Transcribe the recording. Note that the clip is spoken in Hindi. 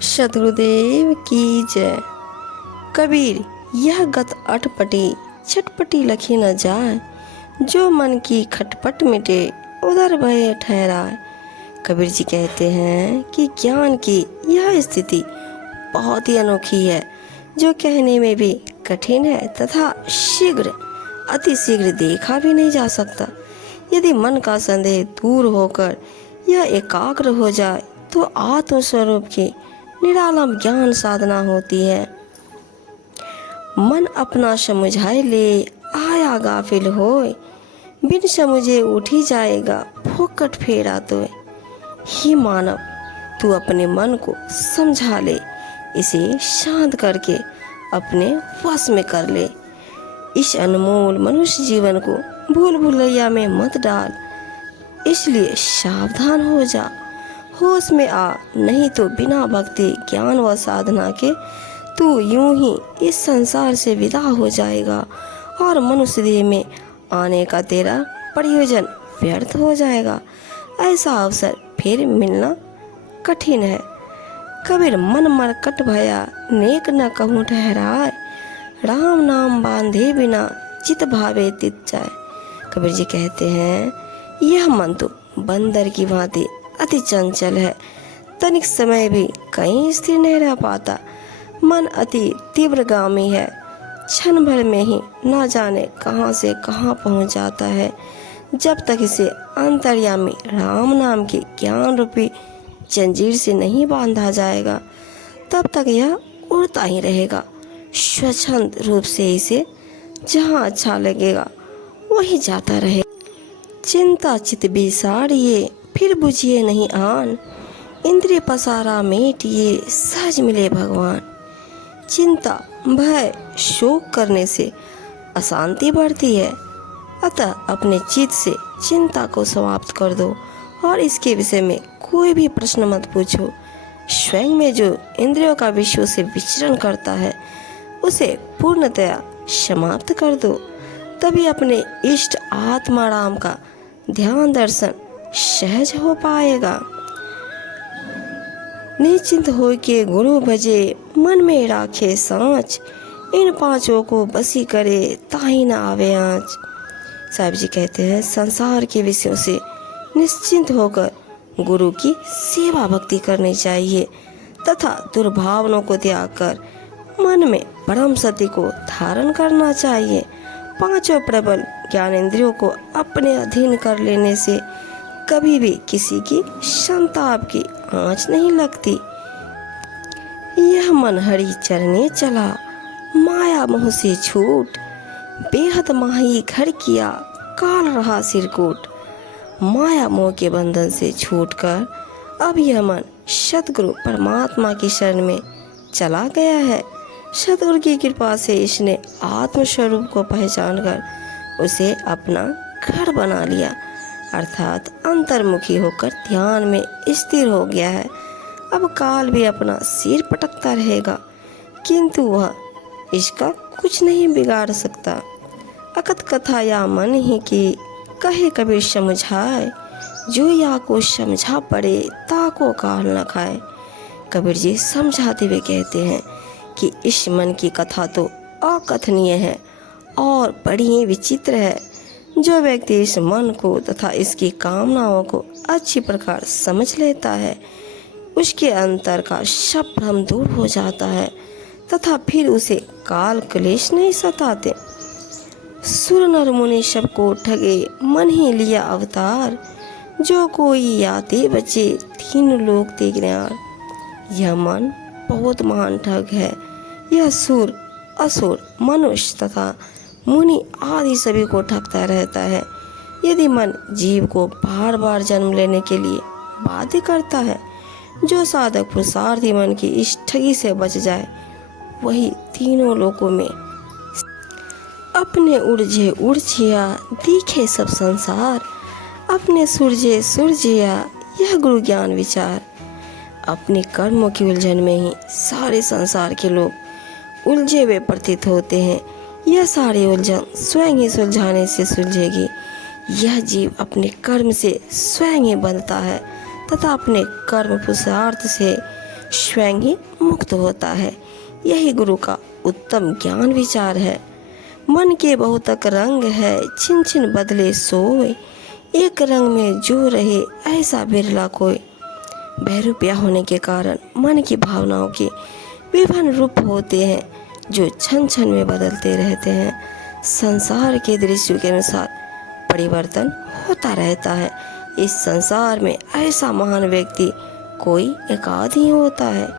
सद्गुरुदेव की जय। कबीर यह गत अटपटी चटपटी लखी न जाए, जो मन की खटपट मिटे उधर भय ठहराए। कबीर जी कहते हैं कि ज्ञान की यह स्थिति बहुत ही अनोखी है, जो कहने में भी कठिन है तथा शीघ्र अति शीघ्र देखा भी नहीं जा सकता। यदि मन का संदेह दूर होकर यह एकाग्र हो जाए तो आत्म स्वरूप की निरालम ज्ञान साधना होती है। मन अपना समुझाए ले आया गाफिल होए, बिन समुझे उठी जाएगा फोकट फेरा तोय। ही मानव, तू अपने मन को समझा ले, इसे शांत करके अपने वश में कर ले। इस अनमोल मनुष्य जीवन को भूल भुलैया में मत डाल, इसलिए सावधान हो जा, होश में आ, नहीं तो बिना भक्ति ज्ञान व साधना के तू यूं ही इस संसार से विदा हो जाएगा और मनुष्य देह में आने का तेरा प्रयोजन व्यर्थ हो जाएगा। ऐसा अवसर फिर मिलना कठिन है। कबीर मन मरकट भया नेक न कहूँ ठहराए, राम नाम बांधे बिना चित भावे तित जाए। कबीर जी कहते हैं यह मन तो बंदर की भांति अति चंचल है, तनिक समय भी कहीं स्थिर नहीं रह पाता। मन अति तीव्रगामी है, क्षण भर में ही न जाने कहां से कहां पहुंच जाता है। जब तक इसे अंतर्यामी राम नाम की ज्ञान रूपी जंजीर से नहीं बांधा जाएगा, तब तक यह उड़ता ही रहेगा। स्वच्छंद रूप से इसे जहां अच्छा लगेगा वही जाता रहेगा। चिंता चित बिसारिए फिर बुझिए नहीं आन, इंद्रिय पसारा मेटिए सहज मिले भगवान। चिंता भय शोक करने से अशांति बढ़ती है, अतः अपने चित्त से चिंता को समाप्त कर दो और इसके विषय में कोई भी प्रश्न मत पूछो। स्वयं में जो इंद्रियों का विषयों से विचरण करता है उसे पूर्णतया समाप्त कर दो, तभी अपने इष्ट आत्मा राम का ध्यान दर्शन सहज हो पाएगा। निश्चिंत हो के गुरु भजे मन में राखे सांच, इन पांचों को बसी करे ताही न आवे आँच। साहब जी कहते हैं संसार के विषयों से निश्चिंत होकर गुरु की सेवा भक्ति करनी चाहिए तथा दुर्भावनों को त्याग कर मन में परम सत्य को धारण करना चाहिए। पांचों प्रबल ज्ञानेंद्रियों को अपने अधीन कर लेने से कभी भी किसी की संताप की आँच नहीं लगती। यह मन हरि चरने चला, माया मोह से छूट, बेहद माही घर किया काल रहा सिरकूट। माया मोह के बंधन से छूटकर अब यह मन सतगुरु परमात्मा की शरण में चला गया है। सतगुरु की कृपा से इसने आत्म स्वरूप को पहचानकर उसे अपना घर बना लिया, अर्थात अंतर्मुखी होकर ध्यान में स्थिर हो गया है। अब काल भी अपना सिर पटकता रहेगा, किंतु वह इसका कुछ नहीं बिगाड़ सकता। अकथ कथा या मन ही की कहे कबीर समझाए, जो या को समझा पड़े ताको काल न खाए। कबीर जी समझाते हुए कहते हैं कि इस मन की कथा तो अकथनीय है और बड़ी ही विचित्र है। जो व्यक्ति इस मन को तथा इसकी कामनाओं को अच्छी प्रकार समझ लेता है, उसके अंतर का सब भ्रम दूर हो जाता है तथा फिर उसे काल क्लेश नहीं सताते। सुर नर मुनि सबको ठगे मन ही लिया अवतार, जो कोई याते बचे तीन लोक ते ज्ञान। यह मन बहुत महान ठग है। यह सुर असुर मनुष्य तथा मुनि आदि सभी को ठगता रहता है। यदि मन जीव को बार बार जन्म लेने के लिए बाध्य करता है, जो साधक पुरुषार्थी मन की इस ठगी से बच जाए, वही तीनों लोकों में अपने उड़झे उड़झिया दिखे सब संसार, अपने सुरझे सुरझिया यह गुरु ज्ञान विचार। अपने कर्मों की उलझन में ही सारे संसार के लोग उलझे हुए प्रतीत होते हैं। यह सारी उलझन स्वयं ही सुलझाने से सुलझेगी। यह जीव अपने कर्म से स्वयं ही बंधता है तथा अपने कर्म पुरुषार्थ से स्वयं ही मुक्त होता है। यही गुरु का उत्तम ज्ञान विचार है। मन के बहुतक रंग है, छिन छिन बदले सोए, एक रंग में जो रहे ऐसा बिरला कोई। बहरूपिया होने के कारण मन की भावनाओं के विभिन्न रूप होते हैं जो क्षण क्षण में बदलते रहते हैं। संसार के दृश्य के अनुसार परिवर्तन होता रहता है। इस संसार में ऐसा महान व्यक्ति कोई एकाध ही होता है।